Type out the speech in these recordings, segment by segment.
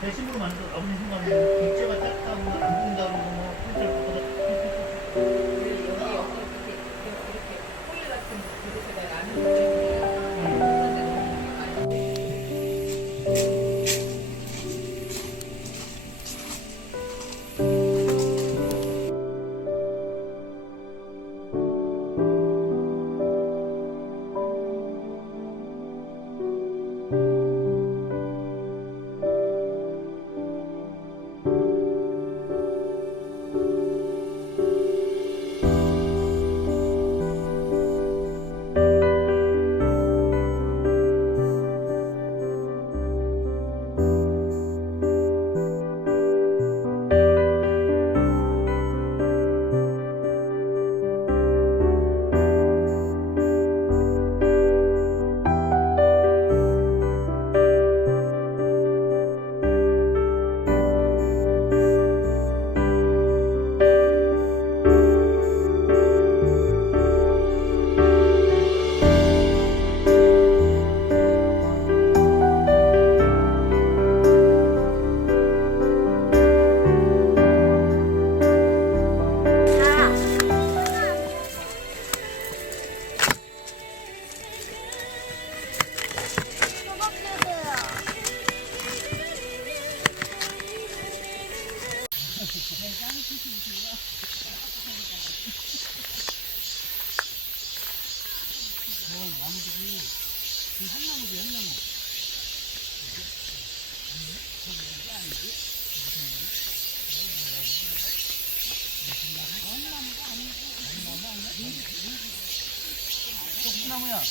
대신으로 만든 없는 순간에 일제가 딱딱하고 안 된다고 뭐 filter 이렇게 폴리 같은 그릇에다 라면 나무야.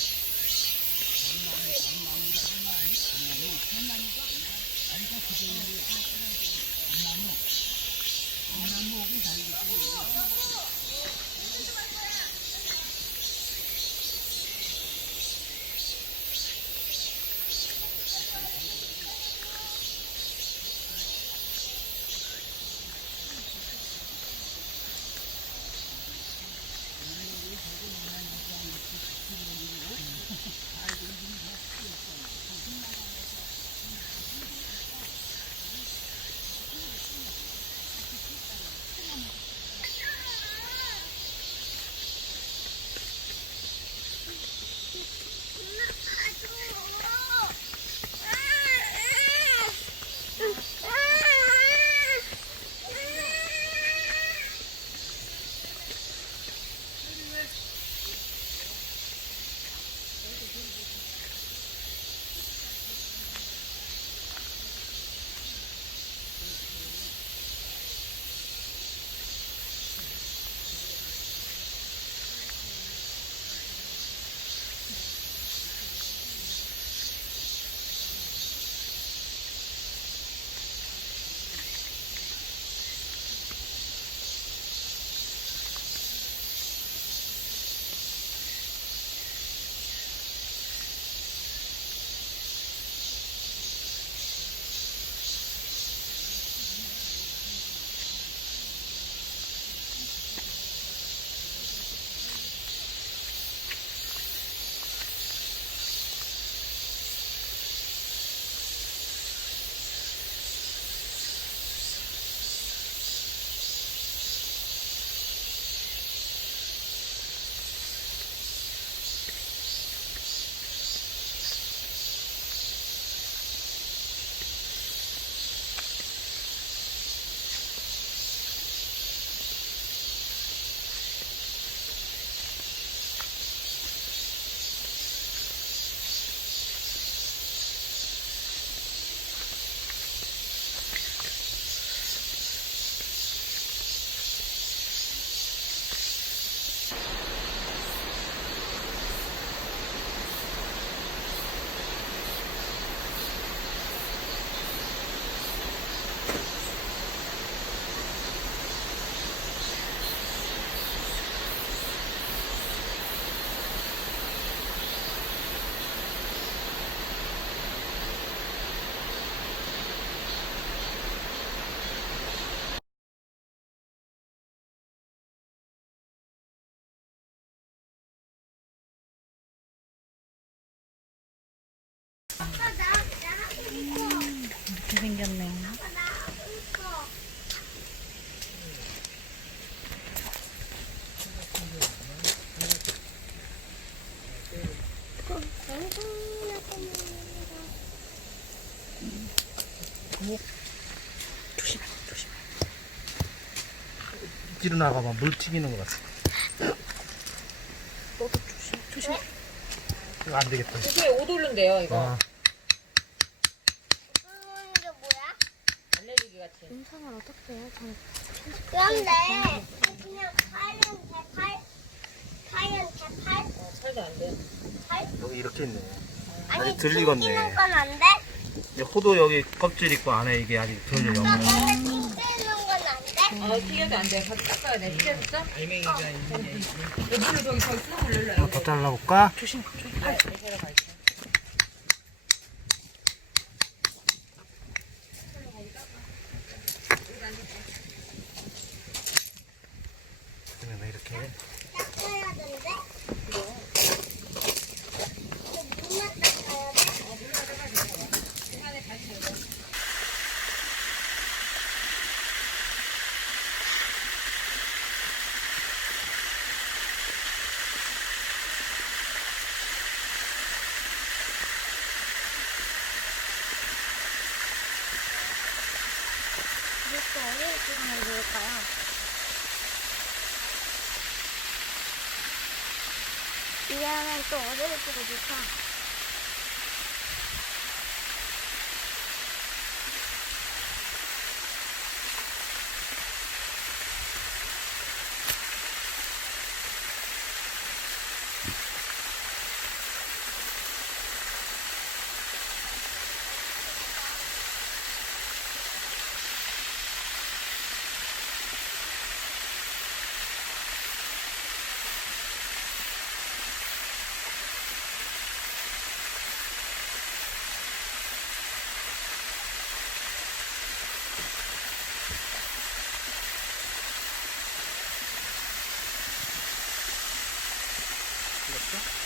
빗지로 나가면 물 튀기는 것 같아. 너도 조심. 이거 안 되겠다. 조심해, 옷 오른대요, 이거. 아, 뚫는 게 뭐야? 알레르기 같이. 영상을 어떻게 해? 그런데 그냥 파연 대팔? 살도 안 돼. 여기 이렇게 있네. 아니 아직 덜 익었네. 튕기는 건 안 돼? 이제 호도 여기 껍질 있고 안에 이게 아직 덜 익었네. 근데 튕기는 건 안 돼? 튀겨도 안 돼. 같이 닦아야 돼. 튀겨졌어? 알맹이가 있는데 물을 저기 쓰는 물 넣어야 돼. 더 잘라볼까? 조심. 그러면 이렇게. 닦아야 된대? 물만 닦아야 돼? 이것도 어디에 찍으면 좋을까요? 이 안에 또 어디를 찍어줄까? 됐어?